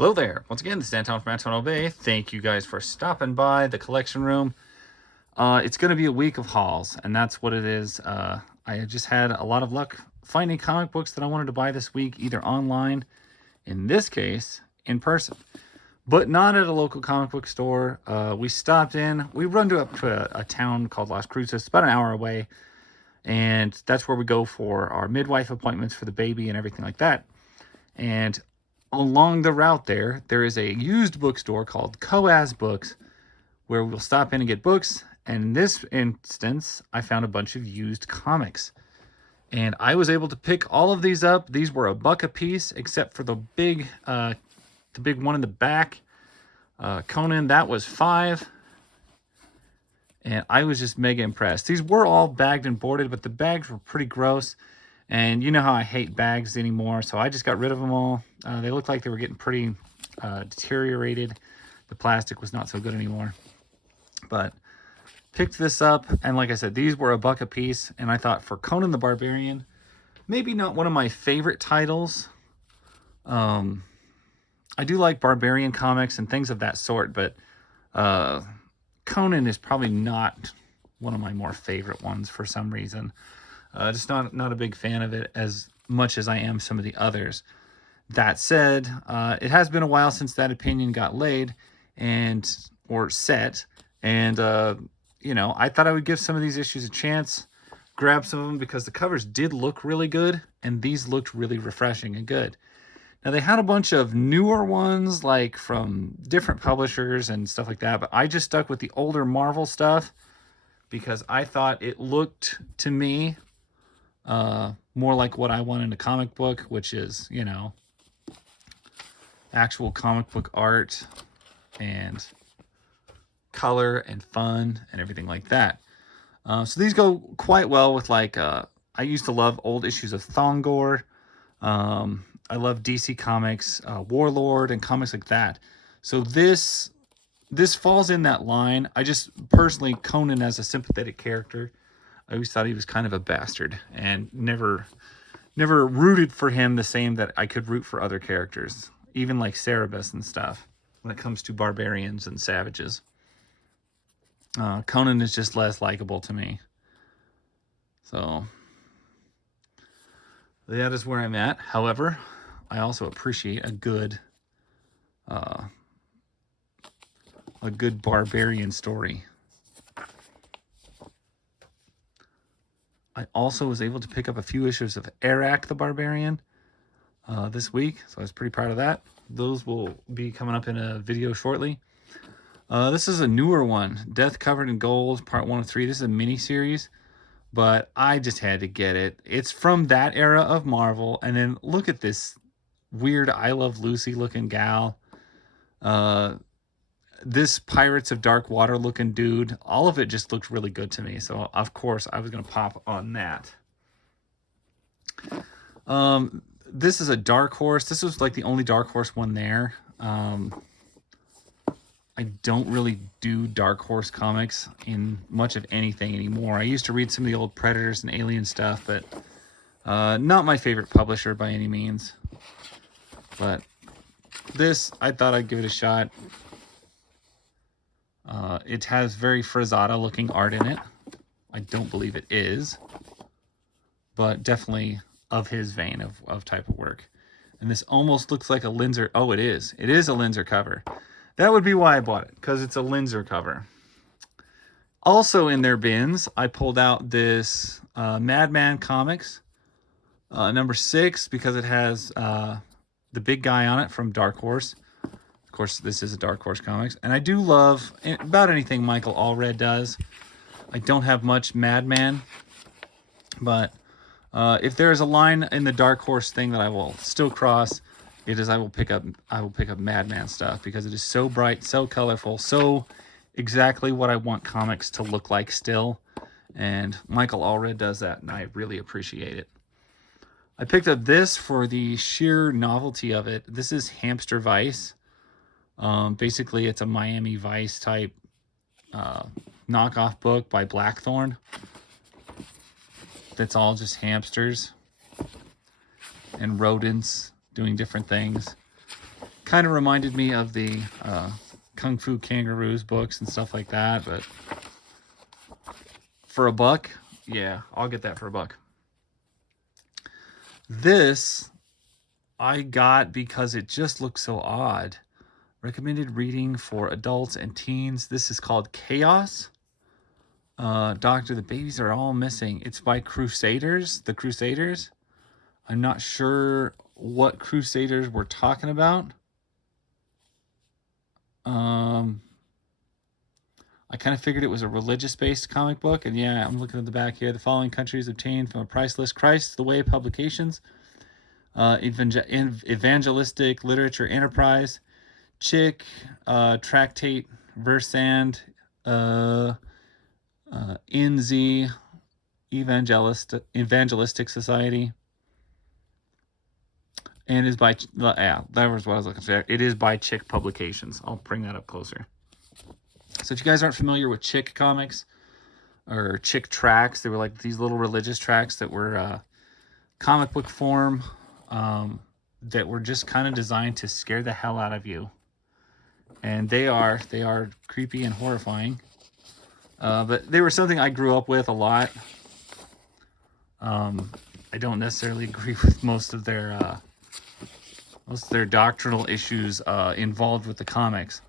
Hello there. Once again, this is Anton from Anton Obey. Thank you guys for stopping by the collection room. It's going to be a week of hauls, and that's what it is. I just had a lot of luck finding comic books that I wanted to buy this week, either online, in this case, in person, but not at a local comic book store. We stopped in. We run up to a town called Las Cruces, about an hour away, and that's where we go for our midwife appointments for the baby and everything like that. And along the route there is a used bookstore called Coaz Books, where we'll stop in and get books. And in this instance, I found a bunch of used comics. And I was able to pick all of these up. These were $1 a piece, except for the big one in the back. Conan, that was $5. And I was just mega impressed. These were all bagged and boarded, but the bags were pretty gross. And you know how I hate bags anymore, so I just got rid of them all. They looked like they were getting pretty deteriorated. The plastic was not so good anymore. But picked this up, and like I said, these were $1 a piece. And I thought, for Conan the Barbarian, maybe not one of my favorite titles. I do like barbarian comics and things of that sort, but Conan is probably not one of my more favorite ones for some reason. Just not a big fan of it as much as I am some of the others. That said, it has been a while since that opinion got laid or set. And, you know, I thought I would give some of these issues a chance, grab some of them because the covers did look really good. And these looked really refreshing and good. Now, they had a bunch of newer ones, like from different publishers and stuff like that. But I just stuck with the older Marvel stuff because I thought it looked, to me, more like what I want in a comic book, which is, you know, actual comic book art and color and fun and everything like that. So these go quite well with, like, I used to love old issues of Thongor. I love DC Comics, Warlord, and comics like that. So this falls in that line. I just personally, Conan as a sympathetic character, I always thought he was kind of a bastard and never rooted for him the same that I could root for other characters, even like Cerebus and stuff, when it comes to barbarians and savages. Conan is just less likable to me. So that is where I'm at. However, I also appreciate a good barbarian story. I also was able to pick up a few issues of Arak the Barbarian this week, so I was pretty proud of that. Those will be coming up in a video shortly. This is a newer one, Death Covered in Gold, Part 1 of 3. This is a mini-series, but I just had to get it. It's from that era of Marvel, and then look at this weird I Love Lucy looking gal. This Pirates of Dark Water looking dude, all of it just looked really good to me. So, of course, I was going to pop on that. This is a Dark Horse. This was like the only Dark Horse one there. I don't really do Dark Horse comics in much of anything anymore. I used to read some of the old Predators and Alien stuff, but not my favorite publisher by any means. But this, I thought I'd give it a shot. It has very Frazada looking art in it. I don't believe it is, but definitely of his vein of type of work. And this almost looks like a Linzer. Oh, it is. It is a Linzer cover. That would be why I bought it, because it's a Linzer cover. Also in their bins, I pulled out this Madman Comics number 6 because it has the big guy on it from Dark Horse. Of course, this is a Dark Horse Comics. And I do love about anything Michael Allred does. I don't have much Madman. But if there is a line in the Dark Horse thing that I will still cross, it is I will pick up Madman stuff. Because it is so bright, so colorful, so exactly what I want comics to look like still. And Michael Allred does that, and I really appreciate it. I picked up this for the sheer novelty of it. This is Hamster Vice. Basically, it's a Miami Vice type knockoff book by Blackthorn. That's all just hamsters and rodents doing different things. Kind of reminded me of the Kung Fu Kangaroos books and stuff like that, but for $1, yeah, I'll get that for $1. This I got because it just looks so odd. Recommended reading for adults and teens. This is called Chaos. Doctor, the babies are all missing. It's by Crusaders, the Crusaders. I'm not sure what Crusaders we're talking about. I kind of figured it was a religious-based comic book, and yeah, I'm looking at the back here. The following countries obtained from a price list: Christ the Way Publications, Evangelistic Literature Enterprise, Chick, Tractate Versand, NZ, Evangelistic Society, and is by, yeah, that was what I was looking for. It is by Chick Publications. I'll bring that up closer. So if you guys aren't familiar with Chick comics or Chick tracts, they were like these little religious tracts that were comic book form, that were just kind of designed to scare the hell out of you. And they are creepy and horrifying. But they were something I grew up with a lot. I don't necessarily agree with most of their doctrinal issues involved with the comics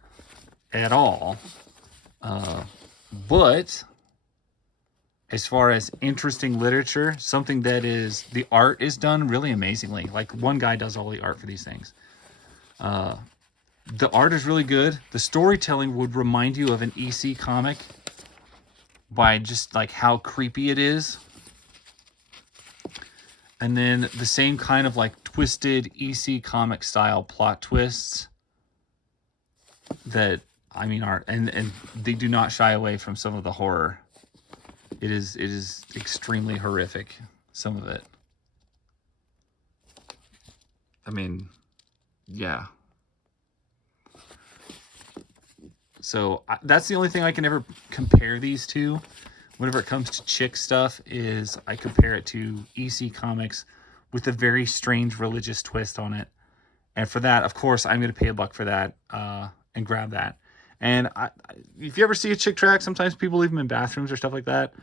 at all. But as far as interesting literature, something that is, the art is done really amazingly. Like, one guy does all the art for these things. The art is really good. The storytelling would remind you of an EC comic by just like how creepy it is. And then the same kind of like twisted EC comic style plot twists that, I mean, are, and they do not shy away from some of the horror. It is extremely horrific, some of it. I mean, yeah. So that's the only thing I can ever compare these to whenever it comes to Chick stuff, is I compare it to EC Comics with a very strange religious twist on it. And for that, of course, I'm going to pay $1 for that and grab that. And if you ever see a Chick tract, sometimes people leave them in bathrooms or stuff like that.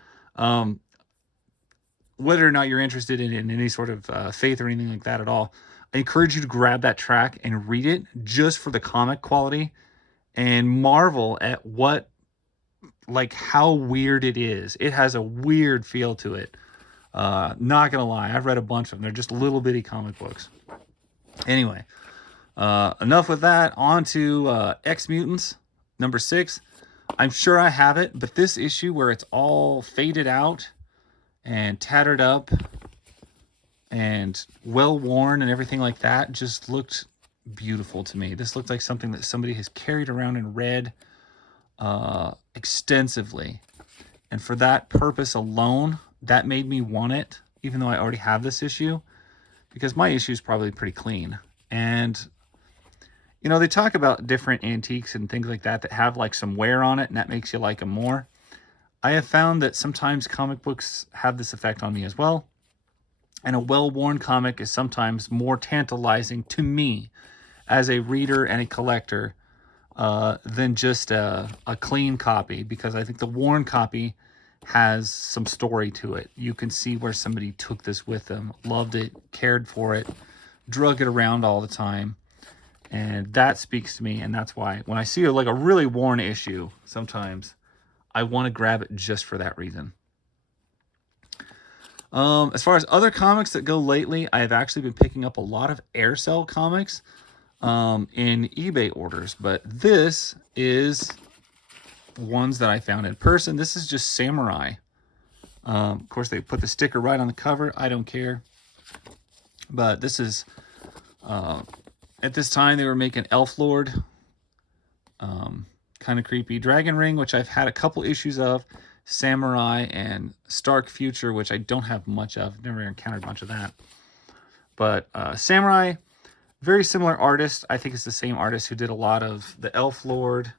Whether or not you're interested in any sort of faith or anything like that at all, I encourage you to grab that tract and read it just for the comic quality and marvel at what, like, how weird it is. It has a weird feel to it. Not gonna lie, I've read a bunch of them. They're just little bitty comic books. Anyway, enough with that. On to X-Mutants number 6. I'm sure I have it, but this issue where it's all faded out and tattered up and well worn and everything like that just looked beautiful to me. This looked like something that somebody has carried around and read extensively, and for that purpose alone, that made me want it, even though I already have this issue, because my issue is probably pretty clean. And you know, they talk about different antiques and things like that that have like some wear on it, and that makes you like them more. I have found that sometimes comic books have this effect on me as well, and a well-worn comic is sometimes more tantalizing to me as a reader and a collector than just a clean copy, because I think the worn copy has some story to it. You can see where somebody took this with them, loved it, cared for it, drug it around all the time, and that speaks to me. And that's why when I see like a really worn issue, sometimes I want to grab it just for that reason. As far as other comics that go lately, I have actually been picking up a lot of Aircel comics in eBay orders, but this is ones that I found in person. This is just Samurai. Of course, they put the sticker right on the cover. I don't care. But this is, at this time, they were making Elf Lord. Kind of creepy. Dragon Ring, which I've had a couple issues of. Samurai and Stark Future, which I don't have much of. Never encountered much of that. But Samurai, very similar artist. I think it's the same artist who did a lot of the Elf Lord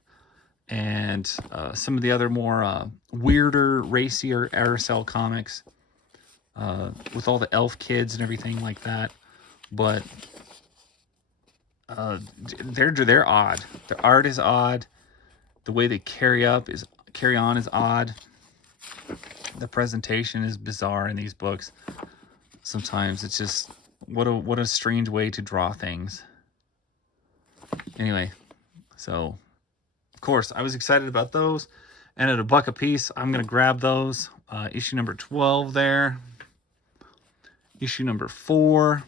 and some of the other more weirder, racier Aircel comics with all the elf kids and everything like that. But they're odd. The art is odd. The way they carry on is odd. The presentation is bizarre in these books. Sometimes it's just what a strange way to draw things. Anyway, so of course I was excited about those, and at $1 a piece, I'm gonna grab those. Issue number 12 there. Issue number 4.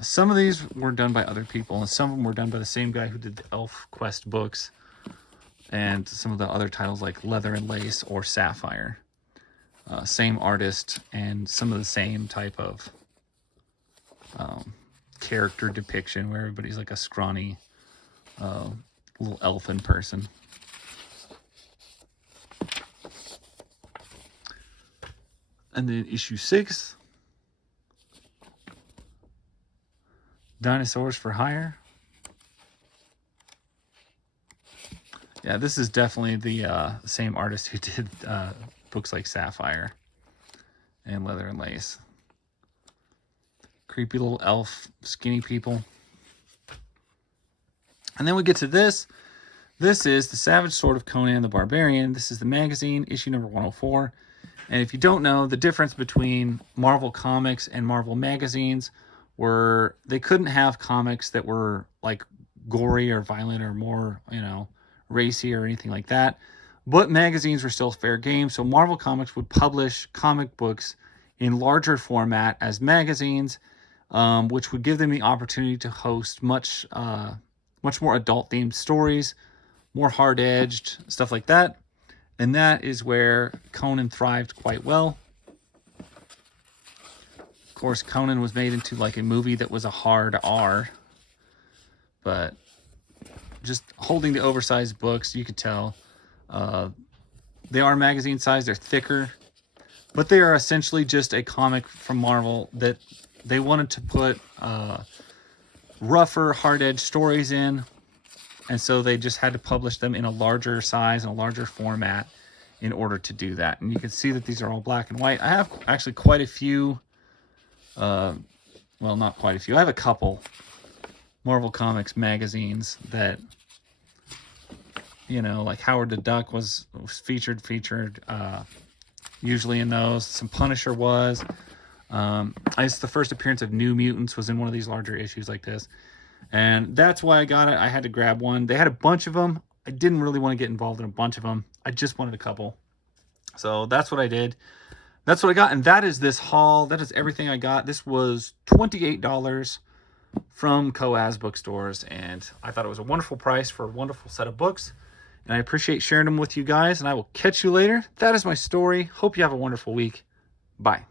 Some of these were done by other people, and some of them were done by the same guy who did the Elf Quest books, and some of the other titles like Leather and Lace or Sapphire. Same artist and some of the same type of character depiction where everybody's like a scrawny little elfin person. And then issue 6, Dinosaurs for Hire. Yeah, this is definitely the same artist who did books like Sapphire and Leather and Lace. Creepy little elf, skinny people. And then we get to this. This is The Savage Sword of Conan the Barbarian. This is the magazine, issue number 104. And if you don't know, the difference between Marvel Comics and Marvel magazines were they couldn't have comics that were like gory or violent or more, racy or anything like that. But magazines were still fair game. So Marvel Comics would publish comic books in larger format as magazines, which would give them the opportunity to host much more adult-themed stories, more hard-edged, stuff like that. And that is where Conan thrived quite well. Of course, Conan was made into like a movie that was a hard R. But just holding the oversized books, you could tell they are magazine size. They're thicker. But they are essentially just a comic from Marvel that they wanted to put rougher, hard-edged stories in. And so they just had to publish them in a larger size and a larger format in order to do that. And you can see that these are all black and white. I have actually quite a few, well, not quite a few. I have a couple Marvel Comics magazines that, like Howard the Duck was featured usually in those. Some Punisher was. It's the first appearance of New Mutants was in one of these larger issues like this. And that's why I got it. I had to grab one. They had a bunch of them. I didn't really want to get involved in a bunch of them. I just wanted a couple. So that's what I did. That's what I got. And that is this haul. That is everything I got. This was $28 from Coaz bookstores. And I thought it was a wonderful price for a wonderful set of books. And I appreciate sharing them with you guys. And I will catch you later. That is my story. Hope you have a wonderful week. Bye.